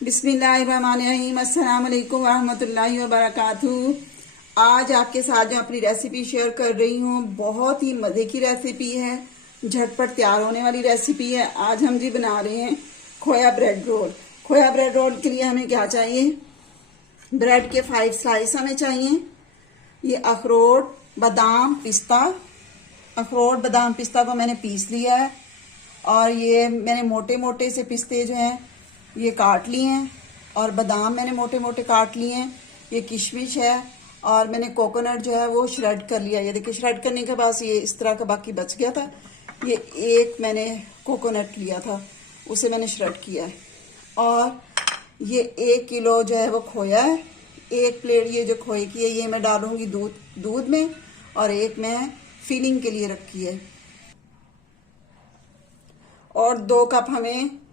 बिस्मिल्लाहिर्रहमानिर्रहीम। अस्सलाम वालेकुम रहमतुल्लाहि व बरकातहू। आज आपके साथ जो अपनी रेसिपी शेयर कर रही हूँ, बहुत ही मज़े की रेसिपी है, झटपट तैयार होने वाली रेसिपी है। आज हम जी बना रहे हैं खोया ब्रेड रोल। खोया ब्रेड रोल के लिए हमें क्या चाहिए? ब्रेड के 5 स्लाइस हमें चाहिए। ये अखरोट, बादाम, पिस्ता, अखरोट, बादाम, पिस्ता को मैंने पीस लिया है और ये मैंने मोटे मोटे से पिस्ते जो हैं ये काट लिए हैं और बादाम मैंने मोटे मोटे काट लिए हैं। ये किशमिश है और मैंने कोकोनट जो है वो श्रेड कर लिया। ये देखिए, श्रेड करने के बाद ये इस तरह का बाकी बच गया था। ये एक मैंने कोकोनट लिया था, उसे मैंने श्रेड किया है। और ये 1 किलो जो है वो खोया है। 1 प्लेट ये जो खोए की है ये मैं डालूंगी दूध में, और एक मैं फिलिंग के लिए रखी है। और 2 कप हमें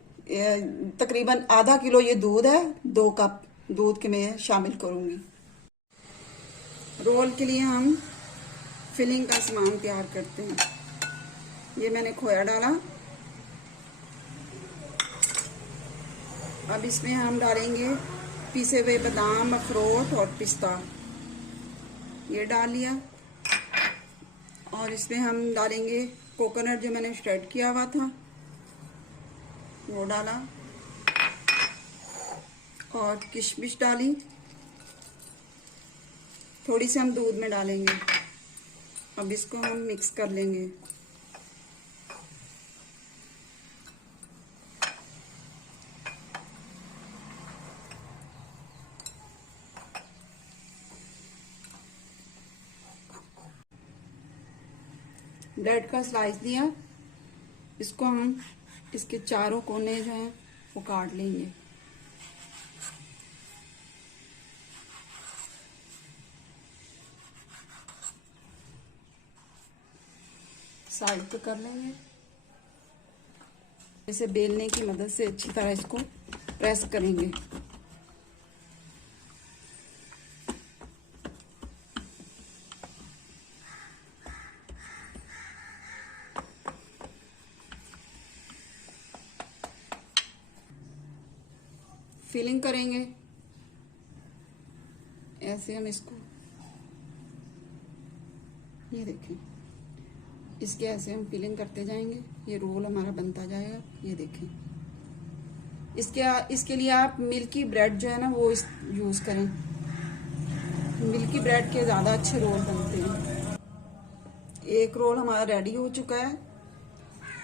तकरीबन आधा किलो ये दूध है, 2 कप दूध के मैं शामिल करूंगी। रोल के लिए हम फिलिंग का सामान तैयार करते हैं। ये मैंने खोया डाला। अब इसमें हम डालेंगे पिसे हुए बादाम, अखरोट और पिस्ता, ये डाल लिया। और इसमें हम डालेंगे कोकोनट जो मैंने श्रेड किया हुआ था, वो डाला। और किशमिश डाली। थोड़ी सी हम दूध में डालेंगे। अब इसको हम मिक्स कर लेंगे। ब्रेड का स्लाइस दिया, इसको हम इसके चारों कोने जो हैं वो काट लेंगे। साइड पे कर लेंगे। इसे बेलने की मदद से अच्छी तरह इसको प्रेस करेंगे। फिलिंग करेंगे ऐसे हम इसको, ये देखें, इसके ऐसे हम फिलिंग करते जाएंगे। ये रोल हमारा बनता जाएगा। ये देखें, इसके लिए आप मिल्की ब्रेड जो है ना वो यूज करें। मिल्की ब्रेड के ज्यादा अच्छे रोल बनते हैं। एक रोल हमारा रेडी हो चुका है।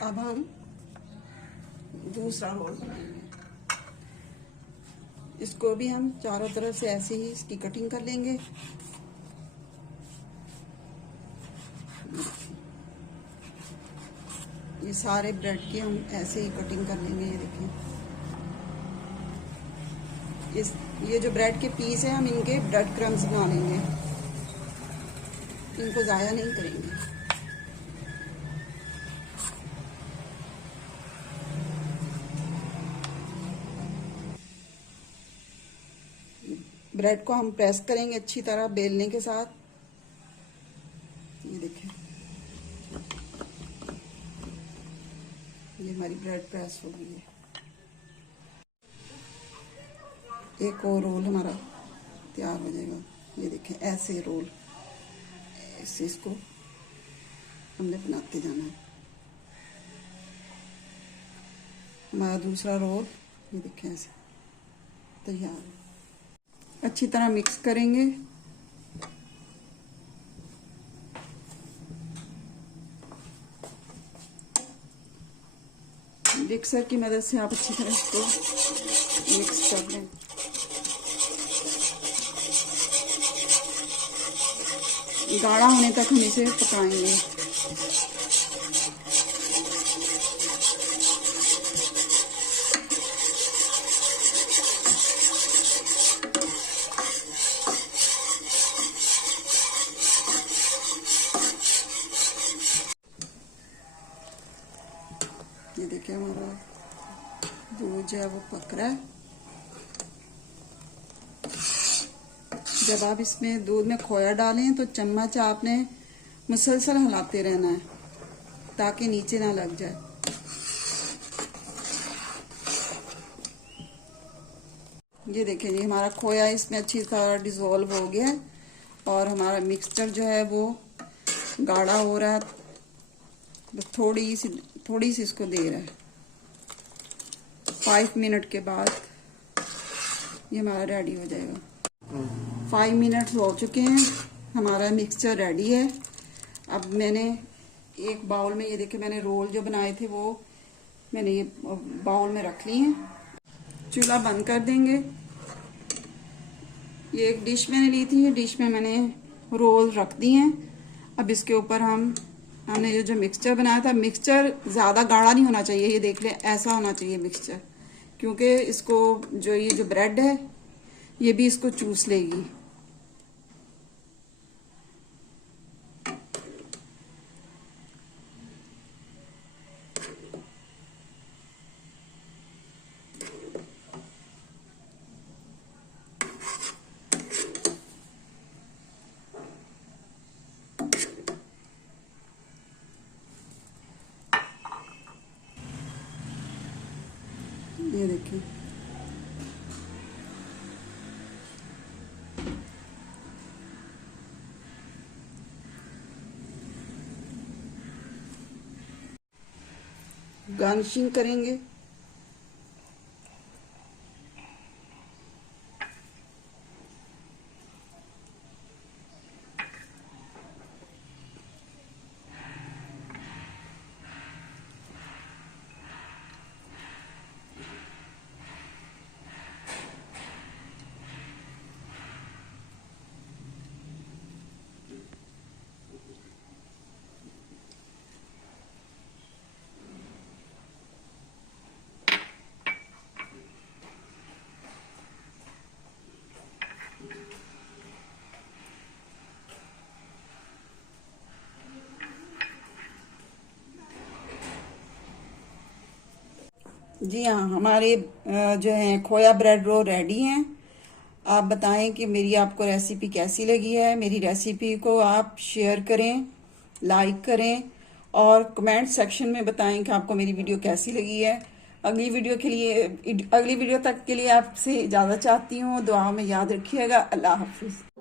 अब हम दूसरा रोल बनाएंगे। इसको भी हम चारों तरफ से ऐसे ही इसकी कटिंग कर लेंगे। ये सारे ब्रेड की हम ऐसे ही कटिंग कर लेंगे। ये देखिए, ये जो ब्रेड के पीस है हम इनके ब्रेड क्रम्स बना लेंगे, इनको ज़ाया नहीं करेंगे। ब्रेड को हम प्रेस करेंगे अच्छी तरह बेलने के साथ। ये देखें, ये हमारी ब्रेड प्रेस हो गई है। एक और रोल हमारा तैयार हो जाएगा। ये देखें, ऐसे रोल, ऐसे इसको हमने बनाते जाना है। हमारा दूसरा रोल ये देखें ऐसे तैयार है। अच्छी तरह मिक्स करेंगे। मिक्सर की मदद से आप अच्छी तरह इसको मिक्स कर लें। गाढ़ा होने तक हम इसे पकाएंगे। ये देखिए, हमारा दूध जो है वो पक रहा है। जब आप इसमें दूध में खोया डालें तो चम्मच आपने मुसलसल हिलाते रहना है ताकि नीचे ना लग जाए। ये देखिए जी, हमारा खोया इसमें अच्छी तरह डिज़ोल्व हो गया है और हमारा मिक्सचर जो है वो गाढ़ा हो रहा है। बस थोड़ी सी इसको देर है। 5 मिनट के बाद ये हमारा रेडी हो जाएगा। 5 मिनट हो चुके हैं, हमारा मिक्सचर रेडी है। अब मैंने एक बाउल में, ये देखिए मैंने रोल जो बनाए थे वो मैंने ये बाउल में रख लिए हैं। चूल्हा बंद कर देंगे। ये एक डिश मैंने ली थी, ये डिश में मैंने रोल रख दिए हैं। अब इसके ऊपर हमने ये जो मिक्सचर बनाया था, मिक्सचर ज़्यादा गाढ़ा नहीं होना चाहिए, ये देख लें ऐसा होना चाहिए मिक्सचर, क्योंकि इसको जो ये जो ब्रेड है ये भी इसको चूस लेगी। ये देखिए गार्निशिंग करेंगे। जी हाँ, हमारे जो है खोया ब्रेड रोल रेडी हैं। आप बताएं कि मेरी आपको रेसिपी कैसी लगी है। मेरी रेसिपी को आप शेयर करें, लाइक करें और कमेंट सेक्शन में बताएं कि आपको मेरी वीडियो कैसी लगी है। अगली वीडियो तक के लिए आपसे इजाज़त चाहती हूँ। दुआ में याद रखिएगा। अल्लाह हाफिज़।